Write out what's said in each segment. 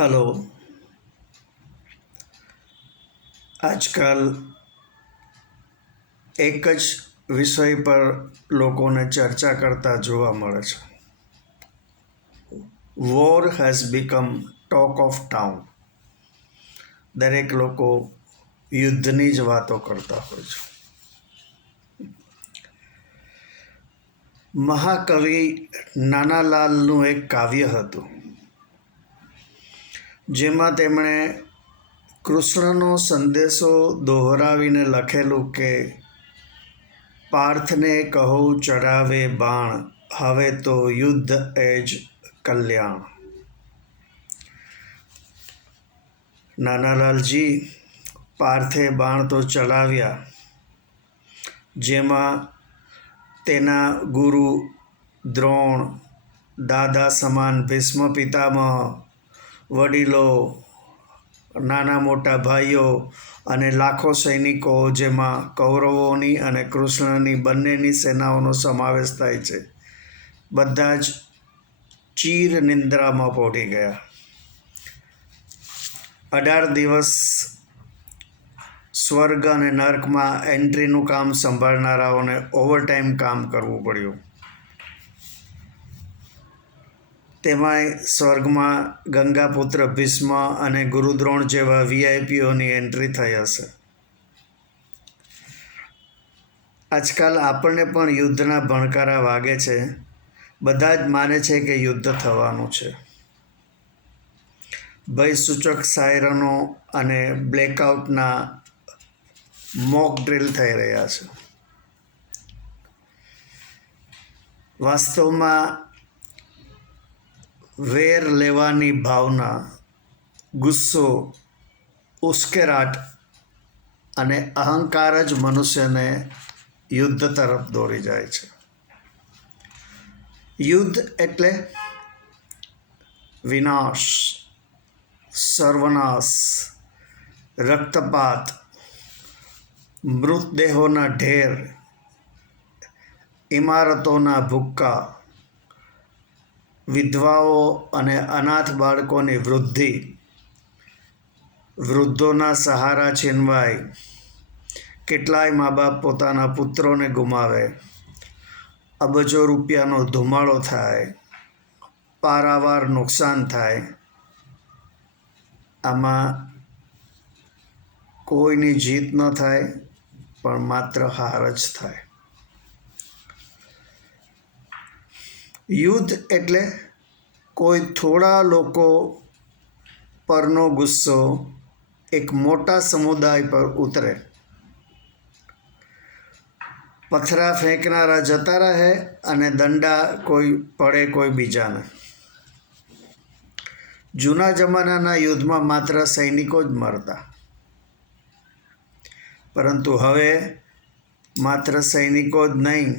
Hello. આજકાલ એક જ વિષય પર લોકોને ચર્ચા કરતા જોવા મળે છે. War has become talk of town. દરેક લોકો યુદ્ધની જ વાતો કરતા હોય છે. મહાકવિ નાનાલાલનું એક કાવ્ય હતું, જેમાં તેમણે કૃષ્ણનો સંદેશો દોહરાવીને લખેલું કે પાર્થને કહો ચઢાવે બાણ, હવે તો યુદ્ધ એ જ કલ્યાણ. નાનાલાલજી પાર્થે બાણ તો ચલાવ્યા, જેમાં તેના ગુરુ દ્રોણ, દાદા સમાન ભીષ્મ પિતામહ, વડીલો, નાના મોટા ભાઈઓ અને લાખો સૈનિકો, જેમાં કૌરવોની અને કૃષ્ણની બંનેની સેનાઓનો સમાવેશ થાય છે, બધા જ ચીર નિંદ્રામાં પહોંચી ગયા. 18 દિવસ સ્વર્ગ અને નર્કમાં એન્ટ્રીનું કામ સંભાળનારાઓને ઓવરટાઈમ કામ કરવું પડ્યું. તેમાંય સ્વર્ગમાં ગંગાપુત્ર ભીષ્મ અને ગુરુદ્રોણ જેવા વીઆઈપીઓની એન્ટ્રી થઈ હશે. આજકાલ આપણને પણ યુદ્ધના ભણકારા વાગે છે. બધા જ માને છે કે યુદ્ધ થવાનું છે. ભયસૂચક સાયરનો અને બ્લેકઆઉટના મોક ડ્રિલ થઈ રહ્યા છે. વાસ્તવમાં વેર લેવાની ભાવના, ગુસ્સો, ઉશ્કેરાટ અને અહંકાર જ મનુષ્યને યુદ્ધ તરફ દોરી જાય છે. યુદ્ધ એટલે વિનાશ, સર્વનાશ, રક્તપાત, મૃતદેહોના ઢેર, ઇમારતોના ભૂક્કા, વિધવાઓ અને અનાથ બાળકોની વૃદ્ધિ, વૃદ્ધોના સહારા છીનવાય, કેટલાય મા બાપ પોતાના પુત્રોને ગુમાવે, અબજો રૂપિયાનો ધુમાડો થાય, પારાવાર નુકસાન થાય. આમાં કોઈની જીત ન થાય, પણ માત્ર હાર જ થાય. યુદ્ધ એટલે કોઈ થોડા લોકો પરનો ગુસ્સો એક મોટા સમુદાય પર ઉતરે, પથરા ફેંકનારા જતા રહે અને દંડા પડે કોઈ બીજાને. જૂના જમાનાના યુદ્ધમાં માત્ર સૈનિકો જ મરતા, પરંતુ હવે માત્ર સૈનિકો જ નહીં,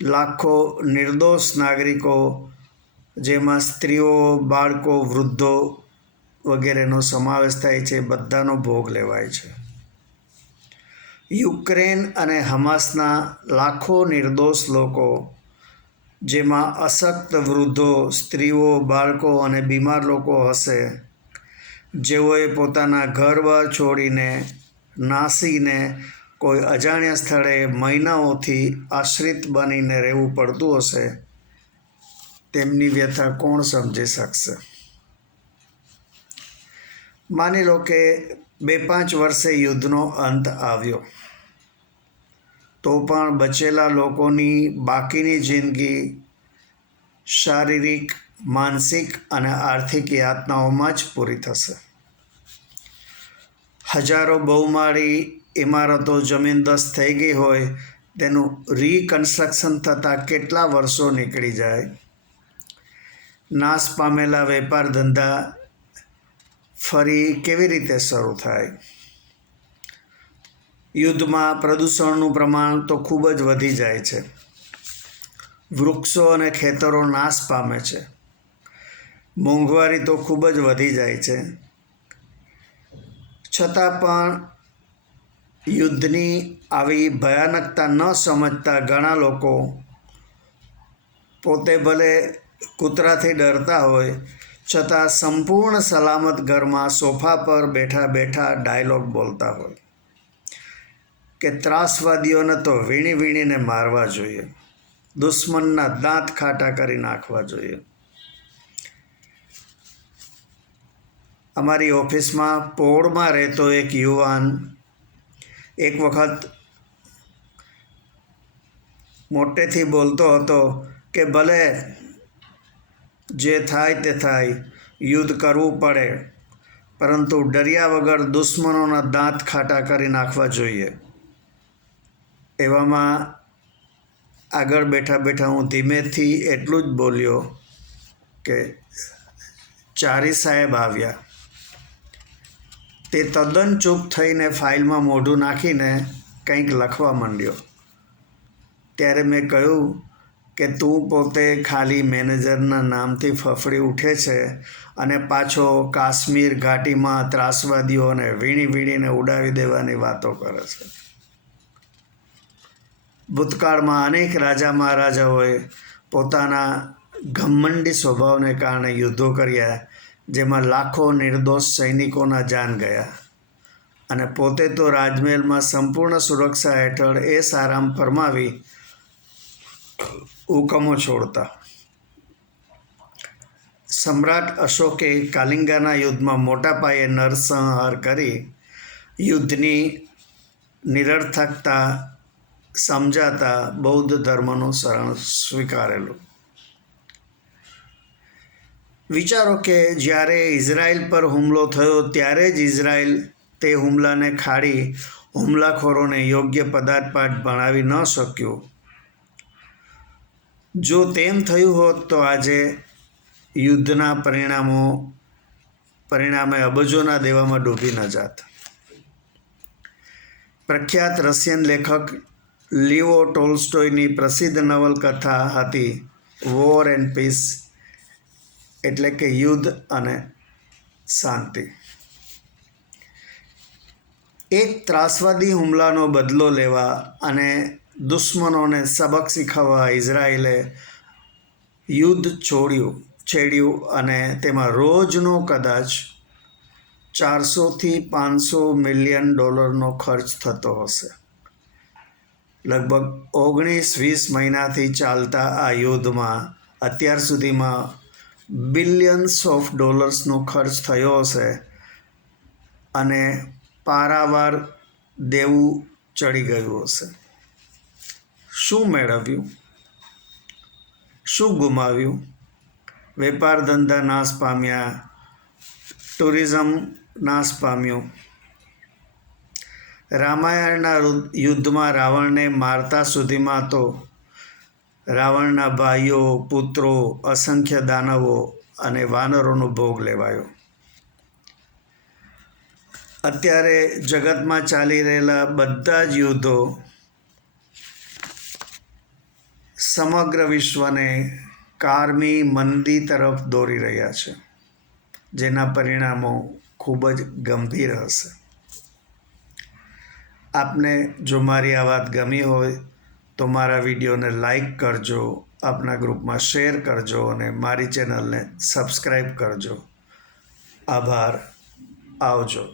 લાખો નિર્દોષ નાગરિકો, જેમાં સ્ત્રીઓ, બાળકો, વૃદ્ધો વગેરેનો સમાવેશ થાય છે, બધાનો ભોગ લેવાય છે. યુક્રેન અને હમાસના લાખો નિર્દોષ લોકો, જેમાં અશક્ત વૃદ્ધો, સ્ત્રીઓ, બાળકો અને બીમાર લોકો હશે, જેઓએ પોતાના ઘર-બાર છોડીને, નાસીને કોઈ અજાણ્યા સ્થળે મહિનાઓથી આશ્રિત બનીને રહેવું પડતું હશે, તેમની વ્યથા કોણ સમજી શકશે? માની લો કે 2-5 વર્ષે યુદ્ધનો અંત આવ્યો, તો પણ બચેલા લોકોની બાકીની જિંદગી શારીરિક, માનસિક અને આર્થિક યાતનાઓમાં જ પૂરી થશે. હજારો બહુમાળી ઇમારતો જમીનદોસ્ત થઈ ગઈ હોય, તેનું રિકન્સ્ટ્રક્શન થતાં કેટલા વર્ષો નીકળી જાય. નાશ પામેલા વેપાર ધંધા ફરી કેવી રીતે શરૂ થાય? યુદ્ધમાં પ્રદૂષણનું પ્રમાણ તો ખૂબ જ વધી જાય છે. વૃક્ષો અને ખેતરો નાશ પામે છે. મોંઘવારી તો ખૂબ જ વધી જાય છે. છતાં પણ યુદ્ધની આવી ભયાનકતા ન સમજતા ઘણા લોકો પોતે ભલે કૂતરાથી ડરતા હોય, છતાં સંપૂર્ણ સલામત ઘરમાં સોફા પર બેઠા બેઠા ડાયલોગ બોલતા હોય કે ત્રાસવાદીઓને તો વીણી વીણીને મારવા જોઈએ, દુશ્મનના દાંત ખાટા કરી નાખવા જોઈએ. અમારી ઓફિસમાં પોળમાં રહેતો એક યુવાન એક વખત મોટેથી બોલતો હતો કે ભલે જે થાય તે થાય, યુદ્ધ કરવું પડે, પરંતુ ડર્યા વગર દુશ્મનોના દાંત ખાટા કરી નાખવા જોઈએ. એવામાં આગળ બેઠા બેઠા હું ધીમેથી એટલું જ બોલ્યો કે ચારી સાહેબ આવ્યા. તે તદ્દન ચૂપ થઈને ફાઇલમાં મોઢું નાખીને કંઈક લખવા માંડ્યો. ત્યારે મેં કહ્યું કે તું પોતે ખાલી મેનેજરના નામથી ફફડી ઉઠે છે અને પાછો કાશ્મીર ઘાટીમાં ત્રાસવાદીઓને વીણી વીણીને ઉડાવી દેવાની વાતો કરે છે. ભૂતકાળમાં અનેક રાજા મહારાજાઓએ પોતાના ઘમંડી સ્વભાવને કારણે યુદ્ધો કર્યા, જેમાં લાખો નિર્દોષ સૈનિકોના જાન ગયા, અને પોતે તો રાજમહેલમાં સંપૂર્ણ સુરક્ષા હેઠળ એ આરામ ફરમાવી હુકમો છોડતા. સમ્રાટ અશોકે કાલિંગાના યુદ્ધમાં મોટા પાયે નરસંહાર કરી યુદ્ધની નિરર્થકતા સમજાતા બૌદ્ધ ધર્મનું શરણ સ્વીકારેલું. વિચારો કે જ્યારે ઇઝરાયલ પર હુમલો થયો ત્યારે જ ઇઝરાયલ તે હુમલાને ખાડી હુમલાખોરોને યોગ્ય પદાર્થપાઠ ભણાવી ન શક્યું. જો તેમ થયું હોત તો આજે યુદ્ધના પરિણામે અબજોના દેવામાં ડૂબી ન જાત. પ્રખ્યાત રશિયન લેખક લિયો ટોલ્સ્ટોયની પ્રસિદ્ધ નવલકથા હતી વોર એન્ડ પીસ, એટલે કે યુદ્ધ અને શાંતિ. એક ત્રાસવાદી હુમલાનો બદલો લેવા અને દુશ્મનોને સબક શીખવવા ઇઝરાયેલે યુદ્ધ છેડ્યું અને તેમાં રોજનો કદાચ $400 થી $500 મિલિયન ખર્ચ થતો હશે. લગભગ 19-20 મહિનાથી ચાલતા આ યુદ્ધમાં અત્યાર સુધીમાં બિલિયન્સ ઓફ ડોલર્સનો ખર્ચ થયો હશે અને પારાવાર દેવું ચડી ગયું હશે. શું મેળવ્યું? શું ગુમાવ્યું? વેપાર ધંધા નાશ પામ્યા, ટુરિઝમ નાશ પામ્યું. રામાયણના યુદ્ધમાં રાવણને મારતા સુધીમાં તો રાવણના ભાઈઓ, પુત્રો, અસંખ્ય દાનવો અને વાનરોનો ભોગ લેવાયો. અત્યારે જગતમાં ચાલી રહેલા બધા જ યુદ્ધો સમગ્ર વિશ્વને કારમી મંદી તરફ દોરી રહ્યા છે, જેના પરિણામો ખૂબ જ ગંભીર હશે. આપને જો મારી આ વાત ગમી હોય તો મારા વિડીયોને લાઈક કરજો, આપના ગ્રુપમાં શેર કરજો અને મારી ચેનલને સબસ્ક્રાઈબ કરજો. આભાર. આવજો.